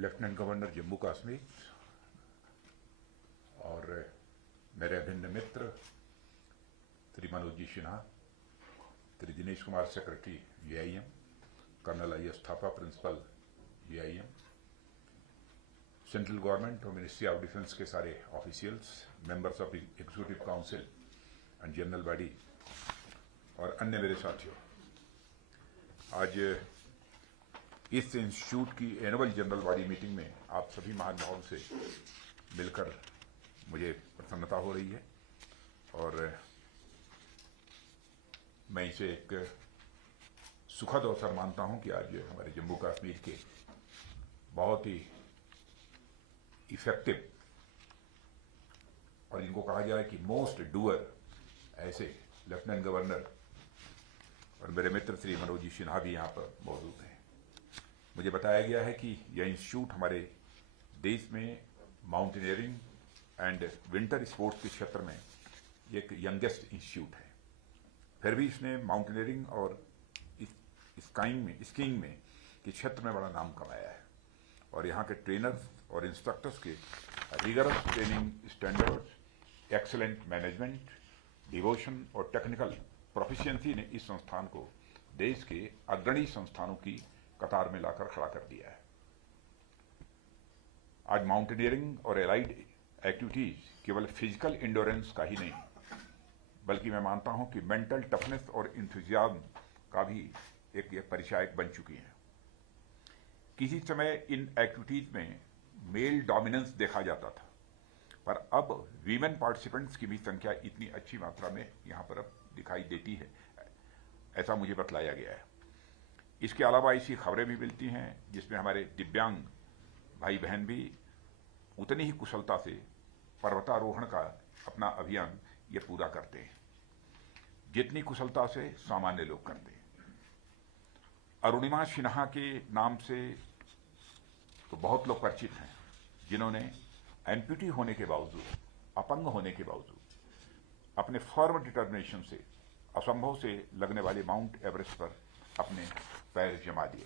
Lieutenant governor Jammu Kashmir और मेरे अभिन्न मित्र Shri Manoj ji Sinha, Shri Dinesh Kumar secretary GIM, colonel I S. Thapa principal GIM, central government और मिनिस्ट्री ऑफ डिफेंस के सारे officials, members of executive council and general body और अन्य मेरे साथियों, आज इस इंस्टीट्यूट की एनुअल जनरल बॉडी मीटिंग में आप सभी महानुभावों से मिलकर मुझे प्रसन्नता हो रही है और मैं इसे एक सुखद अवसर मानता हूं कि आज हमारे जम्मू कश्मीर के बहुत ही इफेक्टिव और इनको कहा जाए कि मोस्ट डूअर ऐसे लेफ्टिनेंट गवर्नर और मेरे मित्र श्री मनोज जी सिन्हा भी यहाँ पर मौजूद हैं। मुझे बताया गया है कि यह इंस्टीट्यूट हमारे देश में माउंटेनियरिंग एंड विंटर स्पोर्ट्स के क्षेत्र में एक यंगेस्ट इंस्टीट्यूट है। फिर भी इसने माउंटेनियरिंग और स्कीइंग में के क्षेत्र में बड़ा नाम कमाया है और यहाँ के ट्रेनर्स और इंस्ट्रक्टर्स के rigorous training standards, excellent management, devotion और टेक्निकल प्रोफिशिएंसी ने इस संस्थान को देश के अग्रणी संस्थानों की कतार में लाकर खड़ा कर दिया है। आज माउंटेनियरिंग और एलाइड एक्टिविटीज केवल फिजिकल इंडोरेंस का ही नहीं, बल्कि मैं मानता हूं कि मेंटल टफनेस और इंथुजियाज्म का भी एक परिचायक बन चुकी है। किसी समय इन एक्टिविटीज में मेल डोमिनेंस देखा जाता था, पर अब वीमेन पार्टिसिपेंट्स की भी संख्या इतनी अच्छी मात्रा में यहां पर अब दिखाई देती है, ऐसा मुझे बतलाया गया है। इसके अलावा ऐसी खबरें भी मिलती हैं जिसमें हमारे दिव्यांग भाई बहन भी उतनी ही कुशलता से पर्वतारोहण का अपना अभियान ये पूरा करते हैं जितनी कुशलता से सामान्य लोग करते हैं। अरुणिमा सिन्हा के नाम से तो बहुत लोग परिचित हैं, जिन्होंने एम्प्यूटी होने के बावजूद, अपंग होने के बावजूद अपने फर्म डिटर्मिनेशन से असंभव से लगने वाले माउंट एवरेस्ट पर अपने पैर जमा दिए।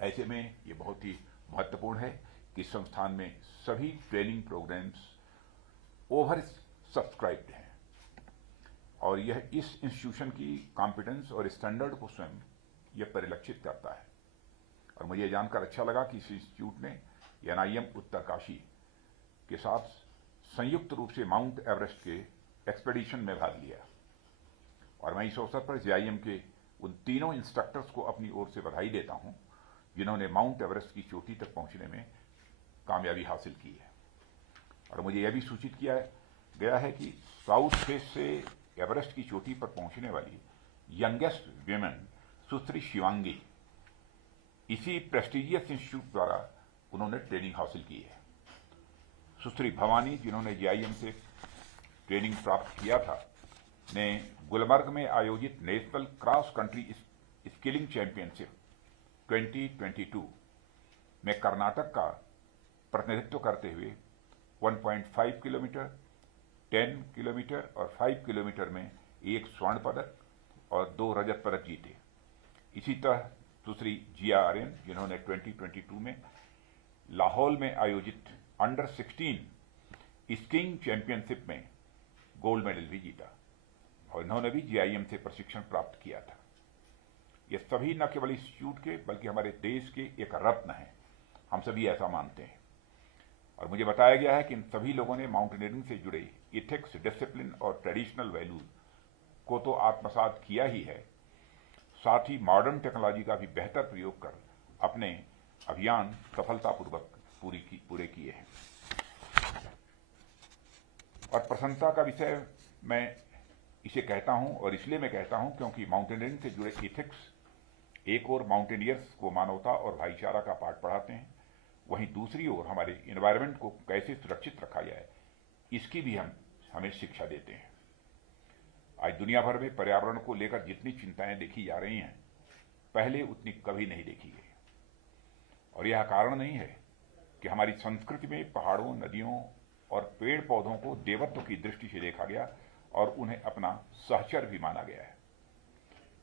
ऐसे में ये बहुत ही महत्वपूर्ण है कि संस्थान में सभी ट्रेनिंग प्रोग्राम्स ओवर सब्सक्राइब्ड हैं और यह इस इंस्टीट्यूशन की कॉम्पिटेंस और स्टैंडर्ड को स्वयं यह परिलक्षित करता है। और मुझे जानकर अच्छा लगा कि इस इंस्टीट्यूट ने एनआईएम उत्तरकाशी के साथ संयुक्त रूप से माउंट एवरेस्ट के एक्सपेडिशन में भाग लिया और मैं इस अवसर पर जीआईएम के उन तीनों इंस्ट्रक्टर्स को अपनी ओर से बधाई देता हूं जिन्होंने माउंट एवरेस्ट की चोटी तक पहुंचने में कामयाबी हासिल की है। और मुझे यह भी सूचित किया गया है कि साउथ फेस से एवरेस्ट की चोटी पर पहुंचने वाली यंगेस्ट वीमेन सुश्री शिवांगी इसी प्रेस्टिजियस इंस्टीट्यूट द्वारा उन्होंने ट्रेनिंग हासिल की है। सुश्री भवानी, जिन्होंने जीआईएम से ट्रेनिंग प्राप्त किया था, ने गुलमर्ग में आयोजित national cross country skilling championship 2022 में कर्नाटक का प्रतिनिधित्व करते हुए 1.5 किलोमीटर, 10 किलोमीटर और 5 किलोमीटर में एक स्वर्ण पदक और 2 रजत पदक जीते। इसी तरह दूसरी जिया आर्यन, जिन्होंने 2022 में लाहौल में आयोजित अंडर 16 स्कीइंग चैंपियनशिप में गोल्ड मेडल भी जीता और इन्होंने भी जीआईएम से प्रशिक्षण प्राप्त किया था। ये सभी न केवल इंस्टीट्यूट के बल्कि हमारे देश के एक रत्न हैं, हम सभी ऐसा मानते हैं। और मुझे बताया गया है कि इन सभी लोगों ने माउंटेनियरिंग से जुड़े इथिक्स, डिसिप्लिन और ट्रेडिशनल वैल्यूज को तो आत्मसात किया ही है, साथ ही मॉडर्न टेक्नोलॉजी का भी बेहतर प्रयोग कर अपने अभियान सफलतापूर्वक पूरे किए हैं। और प्रसन्नता का विषय मैं इसे कहता हूं और इसलिए मैं कहता हूं क्योंकि माउंटेनियरिंग से जुड़े इथिक्स एक ओर माउंटेनियर्स को मानवता और भाईचारा का पाठ पढ़ाते हैं, वहीं दूसरी ओर हमारे एनवायरनमेंट को कैसे सुरक्षित रखा जाए इसकी भी हमें शिक्षा देते हैं। आज दुनिया भर में पर्यावरण को लेकर जितनी चिंताएं देखी जा रही हैं, पहले उतनी कभी नहीं देखी गई। और यह कारण नहीं है कि हमारी संस्कृति में पहाड़ों, नदियों और पेड़ पौधों को देवत्व की दृष्टि से देखा गया और उन्हें अपना सहचर भी माना गया है।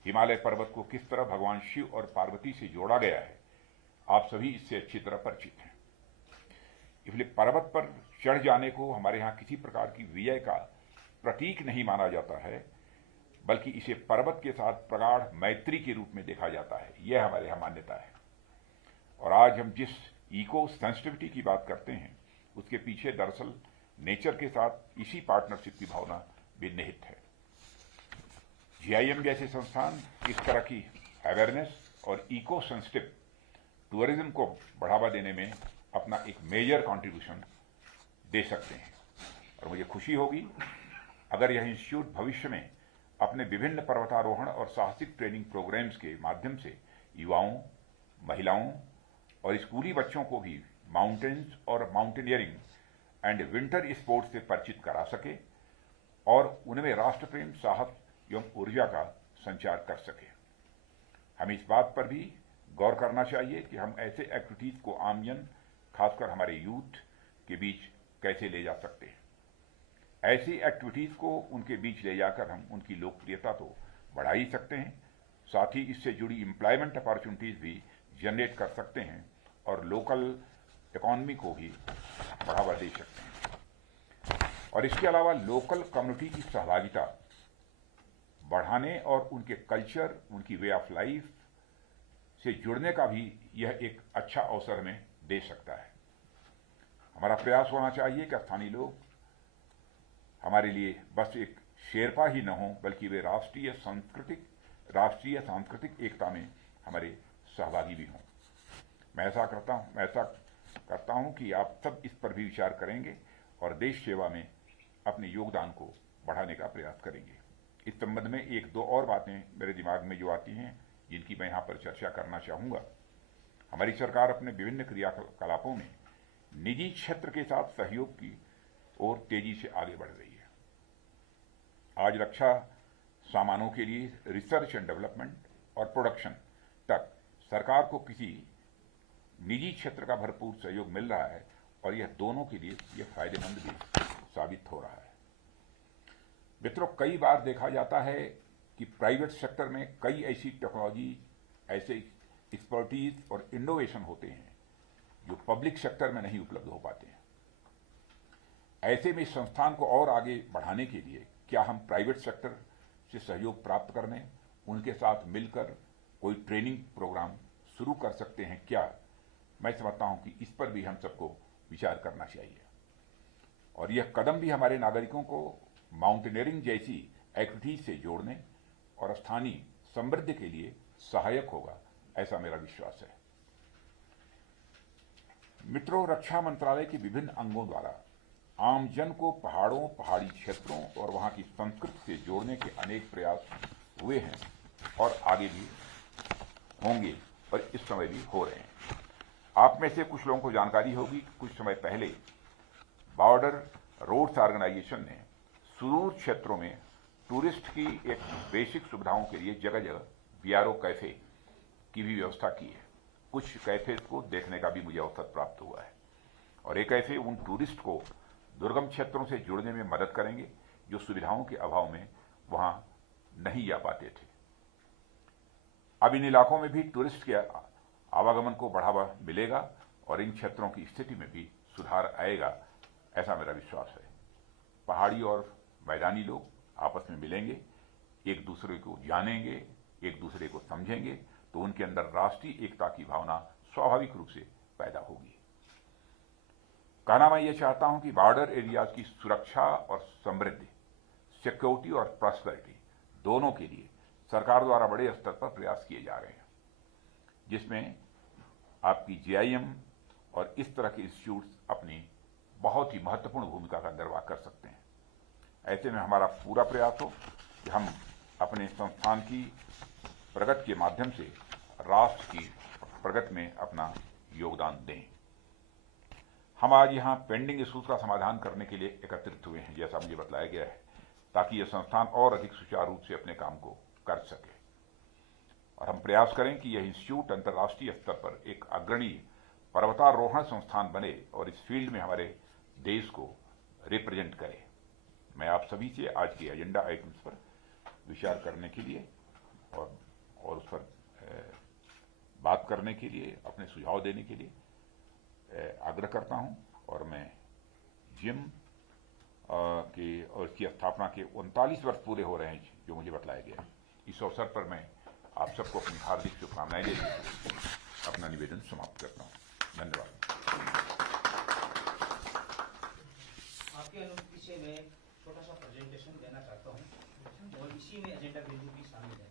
हिमालय पर्वत को किस तरह भगवान शिव और पार्वती से जोड़ा गया है आप सभी इससे अच्छी तरह परिचित हैं। इसलिए पर्वत पर चढ़ जाने को हमारे यहाँ किसी प्रकार की विजय का प्रतीक नहीं माना जाता है, बल्कि इसे पर्वत के साथ प्रगाढ़ मैत्री के रूप में देखा जाता है। यह हमारे यहाँ मान्यता है। और आज हम जिस इको सेंसिटिविटी की बात करते हैं, उसके पीछे दरअसल नेचर के साथ इसी पार्टनरशिप की भावना भी निहित है। जीआईएम जैसे संस्थान इस तरह की अवेयरनेस और इको सेंसिटिव टूरिज्म को बढ़ावा देने में अपना एक मेजर कंट्रीब्यूशन दे सकते हैं। और मुझे खुशी होगी अगर यह इंस्टीट्यूट भविष्य में अपने विभिन्न पर्वतारोहण और साहसिक ट्रेनिंग प्रोग्राम्स के माध्यम से युवाओं, महिलाओं और स्कूली बच्चों को भी माउंटेन्स और माउंटेनियरिंग एंड विंटर स्पोर्ट्स से परिचित करा सके और उनमें राष्ट्र प्रेम, साहस एवं ऊर्जा का संचार कर सके। हमें इस बात पर भी गौर करना चाहिए कि हम ऐसे एक्टिविटीज को आम जन, खासकर हमारे यूथ के बीच कैसे ले जा सकते हैं। ऐसी एक्टिविटीज को उनके बीच ले जाकर हम उनकी लोकप्रियता तो बढ़ा ही सकते हैं, साथ ही इससे जुड़ी एम्प्लॉयमेंट अपॉर्चुनिटीज भी जनरेट कर सकते हैं और लोकल इकोनॉमी को भी बढ़ावा दे सकते हैं। और इसके अलावा लोकल कम्युनिटी की सहभागिता बढ़ाने और उनके कल्चर, उनकी वे ऑफ लाइफ से जुड़ने का भी यह एक अच्छा अवसर हमें दे सकता है। हमारा प्रयास होना चाहिए कि स्थानीय लोग हमारे लिए बस एक शेरपा ही न हो, बल्कि वे राष्ट्रीय सांस्कृतिक एकता में हमारे सहभागी भी हों। मैं ऐसा करता हूं कि आप सब इस पर भी विचार करेंगे और देश सेवा में अपने योगदान को बढ़ाने का प्रयास करेंगे। इस संबंध में एक दो और बातें मेरे दिमाग में जो आती हैं, जिनकी मैं यहाँ पर चर्चा करना चाहूँगा। हमारी सरकार अपने विभिन्न क्रियाकलापों में निजी क्षेत्र के साथ सहयोग की ओर तेजी से आगे बढ़ रही है। आज रक्षा सामानों के लिए रिसर्च एंड डेवलपमेंट और प्रोडक्शन तक सरकार को किसी निजी क्षेत्र का भरपूर सहयोग मिल रहा है और यह दोनों के लिए यह फायदेमंद भी साबित हो रहा है। मित्रों, कई बार देखा जाता है कि प्राइवेट सेक्टर में कई ऐसी टेक्नोलॉजी, ऐसे एक्सपर्टीज और इनोवेशन होते हैं जो पब्लिक सेक्टर में नहीं उपलब्ध हो पाते हैं। ऐसे में संस्थान को और आगे बढ़ाने के लिए क्या हम प्राइवेट सेक्टर से सहयोग प्राप्त करने, उनके साथ मिलकर कोई ट्रेनिंग प्रोग्राम शुरू कर सकते हैं क्या? मैं समझता हूं कि इस पर भी हम सबको विचार करना चाहिए और यह कदम भी हमारे नागरिकों को माउंटेनियरिंग जैसी एक्टिविटीज से जोड़ने और स्थानीय समृद्धि के लिए सहायक होगा, ऐसा मेरा विश्वास है। मित्रों, रक्षा मंत्रालय के विभिन्न अंगों द्वारा आम जन को पहाड़ों, पहाड़ी क्षेत्रों और वहां की संस्कृति से जोड़ने के अनेक प्रयास हुए हैं और आगे भी होंगे और इस समय भी हो रहे हैं। आप में से कुछ लोगों को जानकारी होगी, कुछ समय पहले बॉर्डर रोड्स ऑर्गेनाइजेशन ने सुदूर क्षेत्रों में टूरिस्ट की एक बेसिक सुविधाओं के लिए जगह जगह बीआरओ कैफे की भी व्यवस्था की है। कुछ कैफे को देखने का भी मुझे अवसर प्राप्त हुआ है और ये कैफे उन टूरिस्ट को दुर्गम क्षेत्रों से जुड़ने में मदद करेंगे जो सुविधाओं के अभाव में वहां नहीं जा पाते थे। अब इन इलाकों में भी टूरिस्ट के आवागमन को बढ़ावा मिलेगा और इन क्षेत्रों की स्थिति में भी सुधार आएगा, ऐसा मेरा विश्वास है। पहाड़ी और मैदानी लोग आपस में मिलेंगे, एक दूसरे को जानेंगे, एक दूसरे को समझेंगे, तो उनके अंदर राष्ट्रीय एकता की भावना स्वाभाविक रूप से पैदा होगी। कहना मैं ये चाहता हूं कि बॉर्डर एरियाज की सुरक्षा और समृद्धि, सिक्योरिटी और प्रॉस्पेरिटी दोनों के लिए सरकार द्वारा बड़े स्तर पर प्रयास किए जा रहे हैं, जिसमें आपकी जीआईएम और इस तरह के इंस्टीट्यूट्स अपनी बहुत ही महत्वपूर्ण भूमिका का निर्वाह कर सकते हैं। ऐसे में हमारा पूरा प्रयास हो कि हम अपने संस्थान की प्रगति के माध्यम से राष्ट्र की प्रगति में अपना योगदान दें। हम आज यहाँ पेंडिंग इश्यूज का समाधान करने के लिए एकत्रित हुए हैं, जैसा मुझे बताया गया है, ताकि यह संस्थान और अधिक सुचारू रूप से अपने काम को कर सके और हम प्रयास करें कि यह इंस्टीट्यूट अंतर्राष्ट्रीय स्तर पर एक अग्रणी पर्वतारोहण संस्थान बने और इस फील्ड में हमारे देश को रिप्रेजेंट करे। मैं आप सभी से आज के एजेंडा आइटम्स पर विचार करने के लिए और उस पर बात करने के लिए, अपने सुझाव देने के लिए आग्रह करता हूं। और मैं जिम की और इसकी स्थापना के 39 वर्ष पूरे हो रहे हैं जो मुझे बतलाया गया। इस अवसर पर मैं आप सबको अपनी हार्दिक शुभकामनाएं देते हुए अपना निवेदन समाप्त करता हूं। धन्यवाद। आपके अनुमति से मैं छोटा सा प्रेजेंटेशन देना चाहता हूं और इसी में एजेंडा बिंदु भी शामिल है।